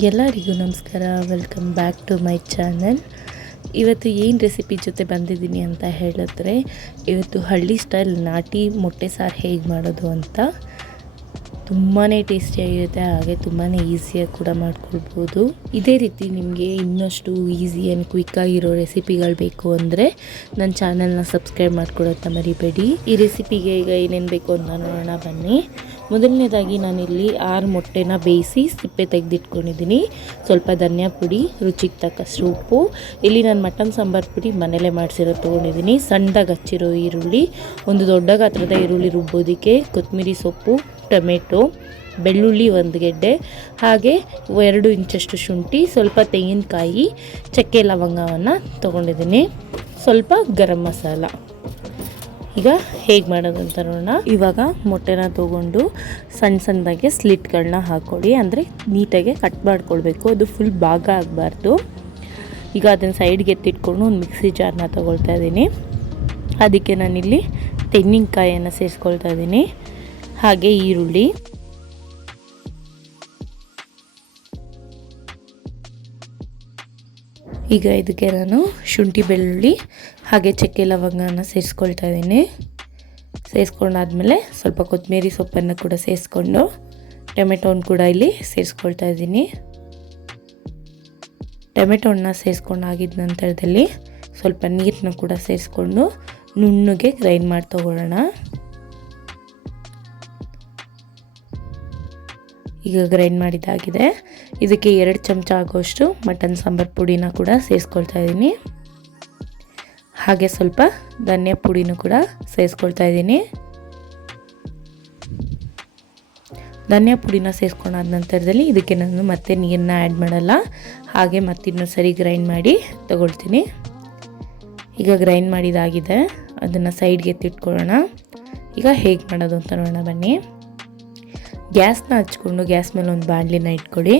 ಎಲ್ಲರಿಗೂ ನಮಸ್ಕಾರ. Welcome back to my channel. ಇವತ್ತು ಏನು ರೆಸಿಪಿ ಜೊತೆ ಬಂದಿದ್ದೀನಿ ಅಂತ ಹೇಳಿದ್ರೆ, ಇವತ್ತು ಹಳ್ಳಿ ಸ್ಟೈಲ್ ನಾಟಿ ಮೊಟ್ಟೆ ಸಾರು ಹೇಗೆ ಮಾಡೋದು ಅಂತ. ತುಂಬಾ ಟೇಸ್ಟಿಯಾಗಿರುತ್ತೆ, ಹಾಗೆ ತುಂಬಾ ಈಸಿಯಾಗಿ ಕೂಡ ಮಾಡ್ಕೊಳ್ಬೋದು. ಇದೇ ರೀತಿ ನಿಮಗೆ ಇನ್ನಷ್ಟು ಈಸಿ ಆ್ಯಂಡ್ ಕ್ವಿಕ್ಕಾಗಿರೋ ರೆಸಿಪಿಗಳು ಬೇಕು ಅಂದರೆ ನನ್ನ ಚಾನಲ್ನ ಸಬ್ಸ್ಕ್ರೈಬ್ ಮಾಡ್ಕೊಳೋತ್ತ ಮರಿಬೇಡಿ. ಈ ರೆಸಿಪಿಗೆ ಈಗ ಏನೇನು ಬೇಕು ಅಂತ ನೋಡೋಣ ಬನ್ನಿ. ಮೊದಲನೇದಾಗಿ ನಾನಿಲ್ಲಿ 6 ಮೊಟ್ಟೆನ ಬೇಯಿಸಿ ಸಿಪ್ಪೆ ತೆಗೆದಿಟ್ಕೊಂಡಿದ್ದೀನಿ. ಸ್ವಲ್ಪ ಧನಿಯಾ ಪುಡಿ, ರುಚಿಗೆ ತಕ್ಕಷ್ಟು ಉಪ್ಪು. ಇಲ್ಲಿ ನಾನು ಮಟನ್ ಸಾಂಬಾರು ಪುಡಿ ಮನೇಲೇ ಮಾಡಿಸಿರೋ ತೊಗೊಂಡಿದ್ದೀನಿ. ಸಣ್ಣದಾಗಿ ಹಚ್ಚಿರೋ ಈರುಳ್ಳಿ, ಒಂದು ದೊಡ್ಡ ಗಾತ್ರದ ಈರುಳ್ಳಿ ರುಬ್ಬೋದಕ್ಕೆ, ಕೊತ್ತಂಬರಿ ಸೊಪ್ಪು, ಟೊಮೆಟೊ, ಬೆಳ್ಳುಳ್ಳಿ 1 ಗೆಡ್ಡೆ, ಹಾಗೆ 2 ಇಂಚಷ್ಟು ಶುಂಠಿ, ಸ್ವಲ್ಪ ತೆಂಗಿನಕಾಯಿ, ಚಕ್ಕೆ ಲವಂಗವನ್ನು ತೊಗೊಂಡಿದ್ದೀನಿ, ಸ್ವಲ್ಪ ಗರಂ ಮಸಾಲ. ಈಗ ಹೇಗೆ ಮಾಡೋದು ಅಂತ ನೋಡೋಣ. ಇವಾಗ ಮೊಟ್ಟೆನ ತೊಗೊಂಡು ಸಣ್ಣದಾಗೆ ಸ್ಲಿಟ್ಗಳನ್ನ ಹಾಕ್ಕೊಳ್ಳಿ. ಅಂದರೆ ನೀಟಾಗಿ ಕಟ್ ಮಾಡ್ಕೊಳ್ಬೇಕು, ಅದು ಫುಲ್ ಭಾಗ ಆಗಬಾರ್ದು. ಈಗ ಅದನ್ನು ಸೈಡ್ಗೆ ಎತ್ತಿಟ್ಕೊಂಡು ಒಂದು ಮಿಕ್ಸಿ ಜಾರ್ನ ತೊಗೊಳ್ತಾ ಇದ್ದೀನಿ. ಅದಕ್ಕೆ ನಾನಿಲ್ಲಿ ತೆಂಗಿನಕಾಯಿಯನ್ನು ಸೇರಿಸ್ಕೊಳ್ತಾ ಇದ್ದೀನಿ, ಹಾಗೆ ಈರುಳ್ಳಿ, ಈಗ ಇದಕ್ಕೆ ನಾನು ಶುಂಠಿ, ಬೆಳ್ಳುಳ್ಳಿ ಹಾಗೆ ಚಕ್ಕೆ ಲವಂಗನ ಸೇರಿಸ್ಕೊಳ್ತಾ ಇದ್ದೀನಿ. ಸೇರಿಸ್ಕೊಂಡಾದ್ಮೇಲೆ ಸ್ವಲ್ಪ ಕೊತ್ತಂಬರಿ ಸೊಪ್ಪನ್ನು ಕೂಡ ಸೇರಿಸ್ಕೊಂಡು ಟೊಮೆಟೊನ ಕೂಡ ಇಲ್ಲಿ ಸೇರಿಸ್ಕೊಳ್ತಾ ಇದ್ದೀನಿ. ಟೊಮೆಟೊನ ಸೇರಿಸ್ಕೊಂಡಾಗಿದ್ದ ನಂತರದಲ್ಲಿ ಸ್ವಲ್ಪ ನೀರನ್ನ ಕೂಡ ಸೇರಿಸ್ಕೊಂಡು ನುಣ್ಣಗೆ ಗ್ರೈಂಡ್ ಮಾಡಿ ತಗೊಳ್ಳೋಣ. ಈಗ ಗ್ರೈಂಡ್ ಮಾಡಿದ್ದಾಗಿದೆ. ಇದಕ್ಕೆ 2 ಚಮಚ ಆಗೋಷ್ಟು ಮಟನ್ ಸಾಂಬಾರು ಪುಡಿನ ಕೂಡ ಸೇರಿಸ್ಕೊಳ್ತಾ ಇದ್ದೀನಿ, ಹಾಗೆ ಸ್ವಲ್ಪ ಧನಿಯಾ ಪುಡಿನೂ ಕೂಡ ಸೇರಿಸ್ಕೊಳ್ತಾ ಇದ್ದೀನಿ. ಧನಿಯಾ ಪುಡಿನ ಸೇರಿಸ್ಕೊಂಡಾದ ನಂತರದಲ್ಲಿ ಇದಕ್ಕೆ ನಾನು ಮತ್ತೆ ನೀರನ್ನ ಆ್ಯಡ್ ಮಾಡಲ್ಲ, ಹಾಗೆ ಮತ್ತಿನ್ನೂ ಸರಿ ಗ್ರೈಂಡ್ ಮಾಡಿ ತಗೊಳ್ತೀನಿ. ಈಗ ಗ್ರೈಂಡ್ ಮಾಡಿದಾಗಿದೆ, ಅದನ್ನು ಸೈಡ್ಗೆ ಎತ್ತಿಟ್ಕೊಳ್ಳೋಣ. ಈಗ ಹೇಗೆ ಮಾಡೋದು ಅಂತ ನೋಡೋಣ ಬನ್ನಿ. ಗ್ಯಾಸ್ನ ಹಚ್ಕೊಂಡು ಗ್ಯಾಸ್ ಮೇಲೆ ಒಂದು ಬಾಣಲಿನ ಇಟ್ಕೊಳ್ಳಿ.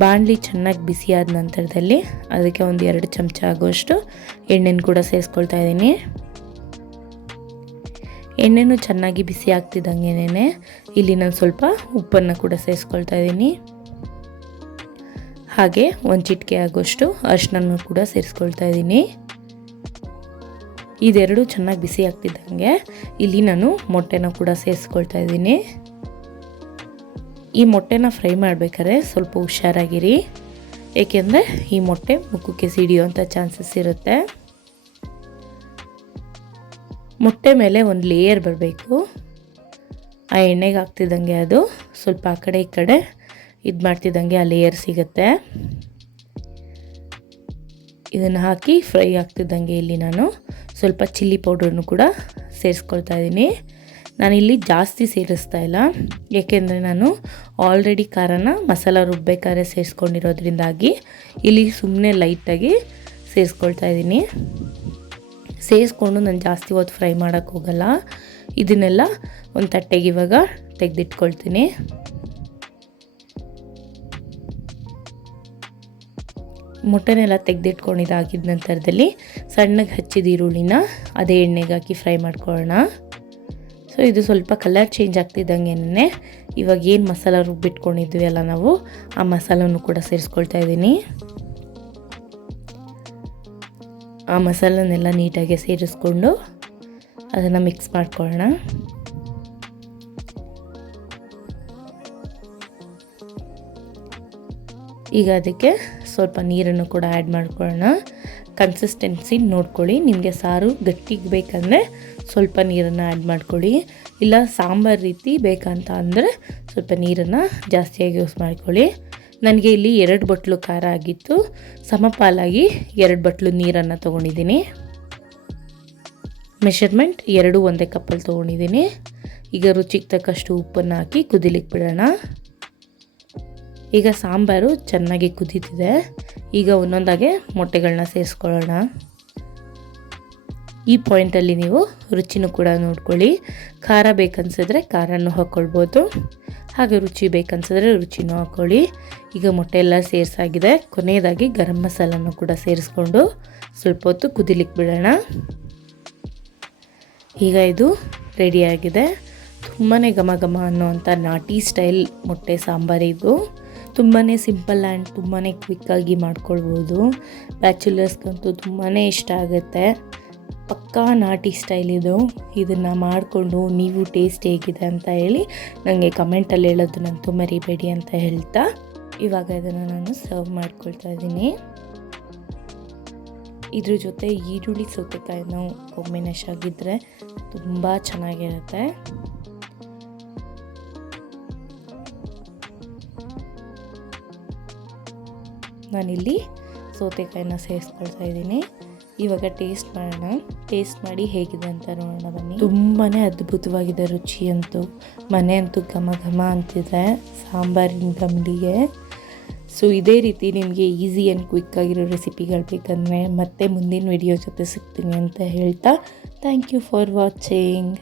ಬಾಣಲಿ ಚೆನ್ನಾಗಿ ಬಿಸಿ ಆದ ನಂತರದಲ್ಲಿ ಅದಕ್ಕೆ ಒಂದು 2 ಚಮಚ ಆಗೋಷ್ಟು ಎಣ್ಣೆನ ಕೂಡ ಸೇರಿಸ್ಕೊಳ್ತಾ ಇದ್ದೀನಿ. ಎಣ್ಣೆನೂ ಚೆನ್ನಾಗಿ ಬಿಸಿ ಆಗ್ತಿದ್ದಂಗೆನೇ ಇಲ್ಲಿ ನಾನು ಸ್ವಲ್ಪ ಉಪ್ಪನ್ನು ಕೂಡ ಸೇರಿಸ್ಕೊಳ್ತಾ ಇದ್ದೀನಿ, ಹಾಗೆ 1 ಚಿಟಿಕೆ ಆಗೋಷ್ಟು ಅರಿಶಿನನ್ನು ಕೂಡ ಸೇರಿಸ್ಕೊಳ್ತಾ ಇದ್ದೀನಿ. ಇದೆರಡು ಚೆನ್ನಾಗಿ ಬಿಸಿ ಆಗ್ತಿದ್ದಂಗೆ ಇಲ್ಲಿ ನಾನು ಮೊಟ್ಟೆನ ಕೂಡ ಸೇರಿಸ್ಕೊಳ್ತಾ ಇದ್ದೀನಿ. ಈ ಮೊಟ್ಟೆನ ಫ್ರೈ ಮಾಡಬೇಕಾದ್ರೆ ಸ್ವಲ್ಪ ಹುಷಾರಾಗಿರಿ, ಏಕೆಂದರೆ ಈ ಮೊಟ್ಟೆ ಮುಖಕ್ಕೆ ಸಿಡಿಯುವಂಥ ಚಾನ್ಸಸ್ ಇರುತ್ತೆ. ಮೊಟ್ಟೆ ಮೇಲೆ ಒಂದು ಲೇಯರ್ ಬರಬೇಕು. ಆ ಎಣ್ಣೆಗೆ ಹಾಕ್ತಿದ್ದಂಗೆ ಅದು ಸ್ವಲ್ಪ ಆ ಕಡೆ ಈ ಕಡೆ ಇದು ಮಾಡ್ತಿದ್ದಂಗೆ ಆ ಲೇಯರ್ ಸಿಗುತ್ತೆ. ಇದನ್ನು ಹಾಕಿ ಫ್ರೈ ಆಗ್ತಿದ್ದಂಗೆ ಇಲ್ಲಿ ನಾನು ಸ್ವಲ್ಪ ಚಿಲ್ಲಿ ಪೌಡ್ರನ್ನು ಕೂಡ ಸೇರಿಸ್ಕೊಳ್ತಾ ಇದ್ದೀನಿ. ನಾನಿಲ್ಲಿ ಜಾಸ್ತಿ ಸೇರಿಸ್ತಾ ಇಲ್ಲ, ಏಕೆಂದರೆ ನಾನು ಆಲ್ರೆಡಿ ಖಾರನ ಮಸಾಲ ರುಬ್ಬೇಕಾದ್ರೆ ಸೇರಿಸ್ಕೊಂಡಿರೋದ್ರಿಂದಾಗಿ ಇಲ್ಲಿ ಸುಮ್ಮನೆ ಲೈಟಾಗಿ ಸೇರಿಸ್ಕೊಳ್ತಾ ಇದ್ದೀನಿ. ಸೇರಿಸ್ಕೊಂಡು ನಾನು ಜಾಸ್ತಿ ಹೊತ್ತು ಫ್ರೈ ಮಾಡೋಕ್ಕೆ ಹೋಗಲ್ಲ. ಇದನ್ನೆಲ್ಲ ಒಂದು ತಟ್ಟೆಗೆ ಇವಾಗ ತೆಗೆದಿಟ್ಕೊಳ್ತೀನಿ. ಮೊಟ್ಟೆನೆಲ್ಲ ತೆಗೆದಿಟ್ಕೊಂಡಿದ್ದಾಗಿದ್ದ ನಂತರದಲ್ಲಿ ಸಣ್ಣಗೆ ಹಚ್ಚಿದ ಈರುಳ್ಳಿನ ಅದೇ ಎಣ್ಣೆಗೆ ಹಾಕಿ ಫ್ರೈ ಮಾಡ್ಕೊಳ್ಳೋಣ. ಸೊ ಇದು ಸ್ವಲ್ಪ ಕಲರ್ ಚೇಂಜ್ ಆಗ್ತಿದ್ದಂಗೆ ಇವಾಗ ಏನು ಮಸಾಲ ರುಬ್ಬಿಟ್ಕೊಂಡಿದ್ವಿ ಅಲ್ಲ ನಾವು, ಆ ಮಸಾಲನ್ನು ಕೂಡ ಸೇರಿಸ್ಕೊಳ್ತಾ ಇದ್ದೀನಿ. ಆ ಮಸಾಲನೆಲ್ಲ ನೀಟಾಗಿ ಸೇರಿಸ್ಕೊಂಡು ಅದನ್ನು ಮಿಕ್ಸ್ ಮಾಡ್ಕೊಳ್ಳೋಣ. ಈಗ ಅದಕ್ಕೆ ಸ್ವಲ್ಪ ನೀರನ್ನು ಕೂಡ ಆ್ಯಡ್ ಮಾಡ್ಕೊಳ್ಳೋಣ. ಕನ್ಸಿಸ್ಟೆನ್ಸಿ ನೋಡ್ಕೊಳ್ಳಿ, ನಿಮಗೆ ಸಾರು ಗಟ್ಟಿಗೆ ಬೇಕಂದರೆ ಸ್ವಲ್ಪ ನೀರನ್ನು ಆ್ಯಡ್ ಮಾಡ್ಕೊಳ್ಳಿ, ಇಲ್ಲ ಸಾಂಬಾರು ರೀತಿ ಬೇಕಂತ ಅಂದರೆ ಸ್ವಲ್ಪ ನೀರನ್ನು ಜಾಸ್ತಿಯಾಗಿ ಯೂಸ್ ಮಾಡ್ಕೊಳ್ಳಿ. ನನಗೆ ಇಲ್ಲಿ 2 ಬಟ್ಲು ಖಾರ ಆಗಿತ್ತು, ಸಮಪಾಲಾಗಿ 2 ಬಟ್ಲು ನೀರನ್ನು ತೊಗೊಂಡಿದ್ದೀನಿ. ಮೆಷರ್ಮೆಂಟ್ 2 ಒಂದೇ ಕಪ್ಪಲ್ಲಿ ತೊಗೊಂಡಿದ್ದೀನಿ. ಈಗ ರುಚಿಗೆ ತಕ್ಕಷ್ಟು ಉಪ್ಪನ್ನು ಹಾಕಿ ಕುದಿಲಿಕ್ಕೆ ಬಿಡೋಣ. ಈಗ ಸಾಂಬಾರು ಚೆನ್ನಾಗಿ ಕುದೀತಿದೆ. ಈಗ ಒಂದೊಂದಾಗೆ ಮೊಟ್ಟೆಗಳನ್ನ ಸೇರಿಸ್ಕೊಳ್ಳೋಣ. ಈ ಪಾಯಿಂಟಲ್ಲಿ ನೀವು ರುಚಿನೂ ಕೂಡ ನೋಡ್ಕೊಳ್ಳಿ. ಖಾರ ಬೇಕನ್ಸಿದ್ರೆ ಖಾರನೂ ಹಾಕ್ಕೊಳ್ಬೋದು, ಹಾಗೆ ರುಚಿ ಬೇಕನ್ಸಿದ್ರೆ ರುಚಿನೂ ಹಾಕ್ಕೊಳ್ಳಿ. ಈಗ ಮೊಟ್ಟೆ ಎಲ್ಲ ಸೇರಿಸಾಗಿದೆ. ಕೊನೆಯದಾಗಿ ಗರಂ ಮಸಾಲನ್ನು ಕೂಡ ಸೇರಿಸ್ಕೊಂಡು ಸ್ವಲ್ಪ ಹೊತ್ತು ಕುದಿಲಿಕ್ಕೆ ಬಿಡೋಣ. ಈಗ ಇದು ರೆಡಿಯಾಗಿದೆ. ತುಂಬಾ ಘಮ ಘಮ ಅನ್ನೋವಂಥ ನಾಟಿ ಸ್ಟೈಲ್ ಮೊಟ್ಟೆ ಸಾಂಬಾರು ಇದು. ತುಂಬಾ ಸಿಂಪಲ್ ಆ್ಯಂಡ್ ತುಂಬಾ ಕ್ವಿಕ್ಕಾಗಿ ಮಾಡ್ಕೊಳ್ಬೋದು. ಬ್ಯಾಚುಲರ್ಸ್ಗಂತೂ ತುಂಬಾ ಇಷ್ಟ ಆಗುತ್ತೆ. ಪಕ್ಕಾ ನಾಟಿ ಸ್ಟೈಲ್ ಇದು. ಇದನ್ನು ಮಾಡಿಕೊಂಡು ನೀವು ಟೇಸ್ಟ್ ಹೇಗಿದೆ ಅಂತ ಹೇಳಿ ನನಗೆ ಕಮೆಂಟಲ್ಲಿ ಹೇಳೋದನ್ನಂತೂ ಮರಿಬೇಡಿ ಅಂತ ಹೇಳ್ತಾ ಇವಾಗ ಇದನ್ನು ನಾನು ಸರ್ವ್ ಮಾಡ್ಕೊಳ್ತಾ ಇದ್ದೀನಿ. ಇದ್ರ ಜೊತೆ ಈರುಳ್ಳಿ ಸೌತೆಕಾಯಿನ ಕಾಂಬಿನೇಷನ್ ಆಗಿದ್ದರೆ ತುಂಬ ಚೆನ್ನಾಗಿರುತ್ತೆ. ನಾನಿಲ್ಲಿ ಸೌತೆಕಾಯಿನ ಸೇರಿಸ್ಕೊಳ್ತಾ ಇದ್ದೀನಿ. ಇವಾಗ ಟೇಸ್ಟ್ ಮಾಡೋಣ. ಟೇಸ್ಟ್ ಮಾಡಿ ಹೇಗಿದೆ ಅಂತ ನೋಡೋಣ ಬನ್ನಿ. ತುಂಬಾ ಅದ್ಭುತವಾಗಿದೆ ರುಚಿ ಅಂತೂ. ಮನೆ ಅಂತೂ ಘಮ ಘಮ ಅಂತಿದೆ ಸಾಂಬಾರಿನ ಗಂಬಿಗೆ. ಸೊ ಇದೇ ರೀತಿ ನಿಮಗೆ ಈಸಿ ಆ್ಯಂಡ್ ಕ್ವಿಕ್ಕಾಗಿರೋ ರೆಸಿಪಿಗಳು ಬೇಕಂದರೆ ಮತ್ತೆ ಮುಂದಿನ ವಿಡಿಯೋ ಜೊತೆ ಸಿಗ್ತೀನಿ ಅಂತ ಹೇಳ್ತಾ ಥ್ಯಾಂಕ್ ಯು ಫಾರ್ ವಾಚಿಂಗ್.